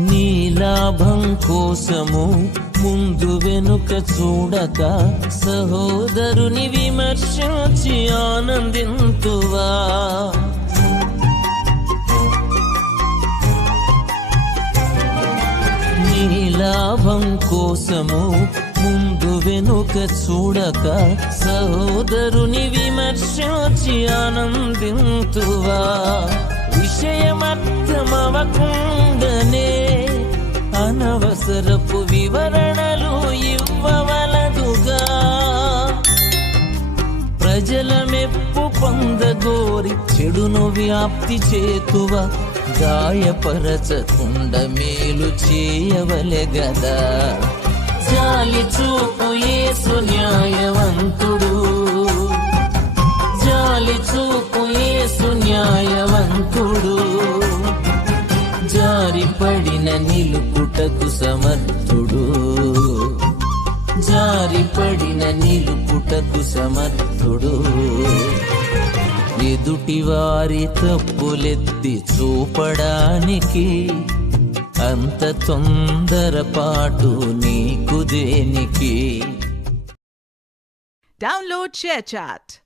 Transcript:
నీ లాభం కోసము ముందు వెనుక చూడక సహోదరుని విమర్శించి ఆనందింతువా? నీ లాభం కోసము ముందు వెనుక చూడక సహోదరుని విమర్శించి ఆనందింతువా? విషయమర్థమవకుండనే అనవసరపు వివరణలు ఇవ్వవలదుగా. ప్రజల మెప్పు పొందగోరి చెడును వ్యాప్తి చేతువ, గాయపరచకుండ మేలు చేయవలె గదా. జాలి చూపు యేసు న్యాయవంతుడు, జాలి చూపు యేసు న్యాయవంతుడు. జారిపడిన నిలుపుటకు సమర్థుడు, జారిపడిన నిలుపుటకు సమర్థుడు. ఎదుటి వారి తప్పులెత్తి చూపడానికి అంత తొందరపాటు నీకు దేనికి? Download ShareChat.